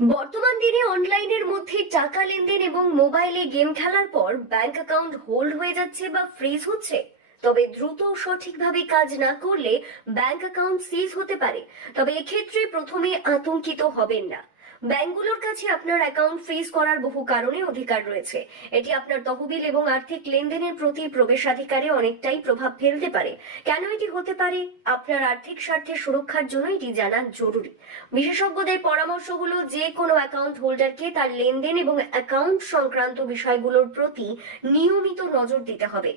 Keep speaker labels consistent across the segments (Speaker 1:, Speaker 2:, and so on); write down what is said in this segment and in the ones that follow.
Speaker 1: বর্তমান দিনে অনলাইনের মধ্যে টাকা লেনদেন এবং মোবাইলে গেম খেলার পর ব্যাংক অ্যাকাউন্ট হোল্ড হয়ে যাচ্ছে বা ফ্রিজ হচ্ছে। তবে দ্রুত সঠিকভাবে কাজ না করলে ব্যাংক অ্যাকাউন্ট সিজ হতে পারে। তবে এক্ষেত্রে প্রথমে আতঙ্কিত হবেন না। ব্যাংকগুলোর কাছে আপনার অ্যাকাউন্ট ফ্রিজ করার বহু কারণে অধিকার রয়েছে। এটি আপনার তহবিল এবং আর্থিক লেনদেনের প্রতি প্রবেশাধিকারে অনেকটাই প্রভাব ফেলতে পারে। কেন এটি হতে পারে? আপনার আর্থিক স্বার্থের সুরক্ষার জন্য এটি জানা জরুরি। বিশেষজ্ঞদের পরামর্শ হলো যে কোনো অ্যাকাউন্ট হোল্ডারকে তার লেনদেন এবং অ্যাকাউন্ট সংক্রান্ত বিষয়গুলোর প্রতি নিয়মিত নজর দিতে হবে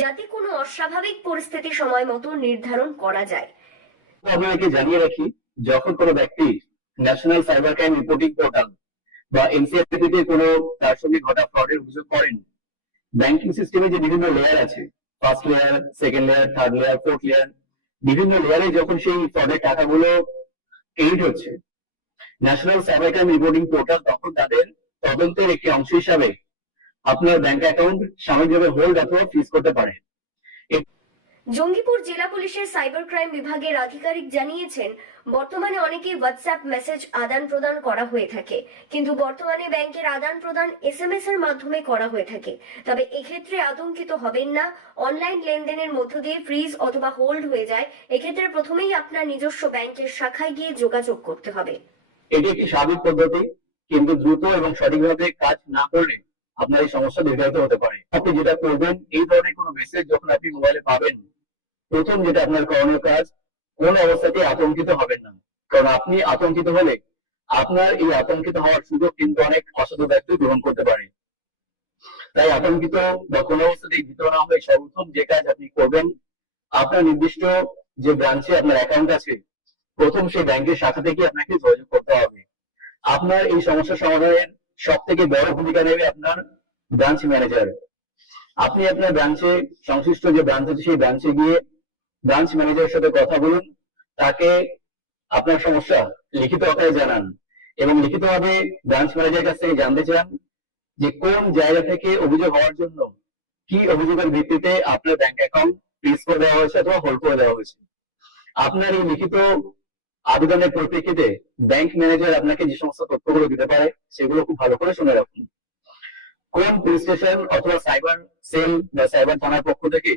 Speaker 1: যাতে কোনো অস্বাভাবিক পরিস্থিতি সময় মতো নির্ধারণ করা যায়।
Speaker 2: আপনাদেরকে জানিয়ে রাখি যখন কোনো ব্যক্তি national cyber crime reporting portal বা এনসিআরপি তে কোনো তার সঙ্গে ঘটা ফ্রডের অভিযোগ করেন ব্যাংকিং সিস্টেমে যে বিভিন্ন লেয়ার আছে first layer second layer third layer fourth layer বিভিন্ন লেয়ারে যখন সেই ফ্রডের টাকাগুলো ক্রেডিট হচ্ছে national cyber crime reporting portal তখন তাদের তদন্তের একটি অংশ হিসাবে আপনার ব্যাংক অ্যাকাউন্ট সাময়িকভাবে হোল্ড অথবা ফ্রিজ করতে পারে।
Speaker 1: জঙ্গিপুর জেলা পুলিশের সাইবার ক্রাইম বিভাগের আধিকারিক জানিয়েছেন, বর্তমানে অনেকে হোয়াটসঅ্যাপ মেসেজ আদান প্রদান করা হয়ে থাকে। কিন্তু বর্তমানে ব্যাংকের আদান প্রদান এসএমএস এর মাধ্যমে করা হয়ে থাকে। তবে এক্ষেত্রে আতঙ্কিত হবেন না। অনলাইন লেনদেনের মধ্য দিয়ে ফ্রিজ অথবা হোল্ড হয়ে যায়। এক্ষেত্রে প্রথমেই আপনার নিজস্ব ব্যাংকের শাখায় গিয়ে যোগাযোগ করতে হবে।
Speaker 2: এটি একটি স্বাভাবিক পদ্ধতি, কিন্তু দ্রুত এবং সঠিকভাবে কাজ না করলে আপনার এই সমস্যা দীর্ঘায়িত হতে পারে। আপনি যেটা করবেন, এই ধরনের কোনো মেসেজ যখন আপনি মোবাইলে পাবেন প্রথম যেটা আপনার করণীয় কাজ, কোন অবস্থাতে আতঙ্কিত হবেন না। কারণ আপনি আতঙ্কিত হলে আপনার এই আতঙ্কিত হওয়ার সুযোগ কিন্তু অনেক অসাধু ব্যক্তি গ্রহণ করতে পারে। তাই আতঙ্কিত বা কোনো অবস্থাতেই ভীত না হয়ে সর্বপ্রথম যে কাজ আপনি করবেন, আপনার নির্দিষ্ট যে ব্রাঞ্চে আপনার অ্যাকাউন্ট আছে, প্রথম সেই ব্যাংকের শাখা থেকে আপনাকে যোগাযোগ করতে হবে। আপনার এই সমস্যা সমাধানের সব থেকে বড় ভূমিকা নেবে আপনার ব্রাঞ্চ ম্যানেজার আপনি আপনার ব্রাঞ্চে সংশ্লিষ্ট যে ব্রাঞ্চ আছে, সেই ব্রাঞ্চে গিয়ে ব্রাঞ্চ ম্যানেজারের সাথে কথা বলুন, তাকে আপনার সমস্যা লিখিত আকারে জানান এবং লিখিতভাবে ব্রাঞ্চ ম্যানেজারের কাছ থেকে জানতে চান যে কোন জায়গা থেকে অভিযোগ হওয়ার জন্য কি অভিযোগের ভিত্তিতে আপনার ব্যাংক অ্যাকাউন্ট ফ্রিজ করে দেওয়া হয়েছে অথবা হোল্ড করে দেওয়া হয়েছে। আপনার এই লিখিত আবেদনের পরিপ্রেক্ষিতে ব্যাংক ম্যানেজার আপনাকে যে সমস্ত তথ্যগুলো দিতে পারে, সেগুলো খুব ভালো করে শুনে রাখুন। কোন পুলিশ স্টেশন অথবা সাইবার সেল বা সাইবার থানার পক্ষ থেকে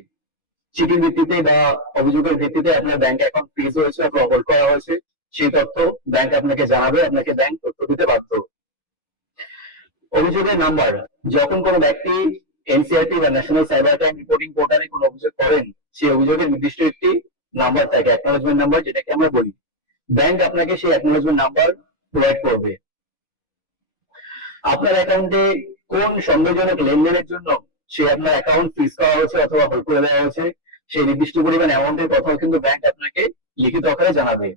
Speaker 2: চিঠির ভিত্তিতে বা অভিযোগের ভিত্তিতে আপনার ব্যাংক অ্যাকাউন্ট ফ্রিজ হয়েছে অথবা হোল্ড করা হয়েছে, সেই তথ্য ব্যাংক আপনাকে জানাবে, আপনাকে ব্যাংক তথ্য দিতে বাধ্য। অভিযোগের নাম্বার যখন কোনো ব্যক্তি এনসিআরটি বা ন্যাশনাল সাইবার ক্রাইম রিপোর্টিং পোর্টালে কোনো অভিযোগ করেন, সেই অভিযোগের নির্দিষ্ট একটি নাম্বার থাকে অ্যাকনোলেজমেন্ট নাম্বার যেটাকে আমরা বলি। ব্যাংক আপনাকে সেই অ্যাকনোলেজমেন্ট নাম্বার প্রোভাইড করবে। আপনার অ্যাকাউন্টে কোন সন্দেহজনক লেনদেনের জন্য সে আপনার অ্যাকাউন্ট ফ্রিজ করা হয়েছে অথবা হোল্ড করে দেওয়া হয়েছে, সেই নির্দিষ্ট পরিমাণ অ্যামাউন্টের কথাও কিন্তু ব্যাংক আপনাকে লিখিত আকারে জানাবে।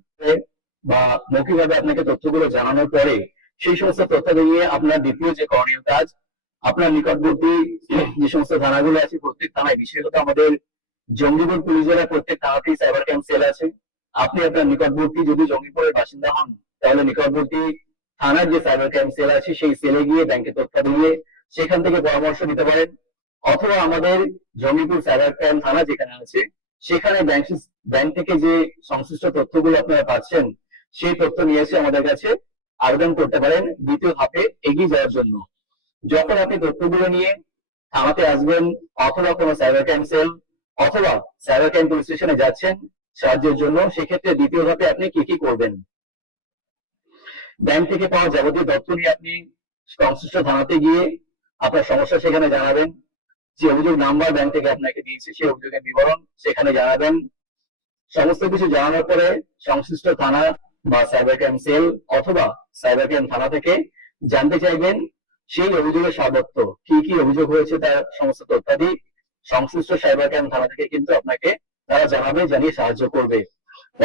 Speaker 2: বা মৌখিকভাবে আপনাকে তথ্যগুলো জানানোর পরে সেই সমস্ত তথ্য নিয়ে আপনার দ্বিতীয় যে করণীয় কাজ, আপনার নিকটবর্তী যে সমস্ত থানাগুলো আছে, প্রত্যেক থানায় বিশেষত আমাদের জঙ্গিপুর পুলিশ জেলার প্রত্যেক থানাতেই সাইবার ক্রাইম সেল আছে। আপনি আপনার নিকটবর্তী যদি জঙ্গিপুরের বাসিন্দা হন, তাহলে নিকটবর্তী থানার যে সাইবার ক্রাইম সেল আছে, সেই সেলে গিয়ে ব্যাংকে তথ্য দিয়ে সেখান থেকে পরামর্শ নিতে পারেন। অথবা আমাদের জঙ্গিপুর সাইবার ক্রাইম থানা যেখানে আছে, সেখানে ব্যাংক ব্যাংক থেকে যে সংশ্লিষ্ট তথ্যগুলো আপনারা পাচ্ছেন, সেই তথ্য নিয়ে এসে আমাদের কাছে আবেদন করতে পারেন দ্বিতীয় ধাপে এগিয়ে যাওয়ার জন্য। যখন আপনি তথ্যগুলো নিয়ে থানাতে আসবেন, অথবা কোনো সাইবার ক্রাইম সেল অথবা সাইবার ক্রাইম পুলিশ স্টেশনে যাচ্ছেন সাহায্যের জন্য, সেক্ষেত্রে দ্বিতীয় ধাপে আপনি কি কি করবেন? ব্যাংক থেকে পাওয়া যাবতীয় তথ্য নিয়ে আপনি সংশ্লিষ্ট থানাতে গিয়ে আপনার সমস্যা সেখানে জানাবেন। যে অভিযোগ নাম্বার ব্যাংক থেকে আপনাকে দিয়েছে, সেই অভিযোগের বিবরণ সেখানে জানাবেন। সমস্ত কিছু জানানোর পরে সংশ্লিষ্ট থানা বা সাইবার ক্রাইম সেল অথবা সাইবার ক্রাইম থানা থেকে জানতে চাইবেন সেই অভিযোগের সার্বত্ব কি কি অভিযোগ হয়েছে তার সমস্ত তথ্যাদি সংশ্লিষ্ট সাইবার ক্রাইম থানা থেকে কিন্তু আপনাকে তারা জানাবে, জানিয়ে সাহায্য করবে।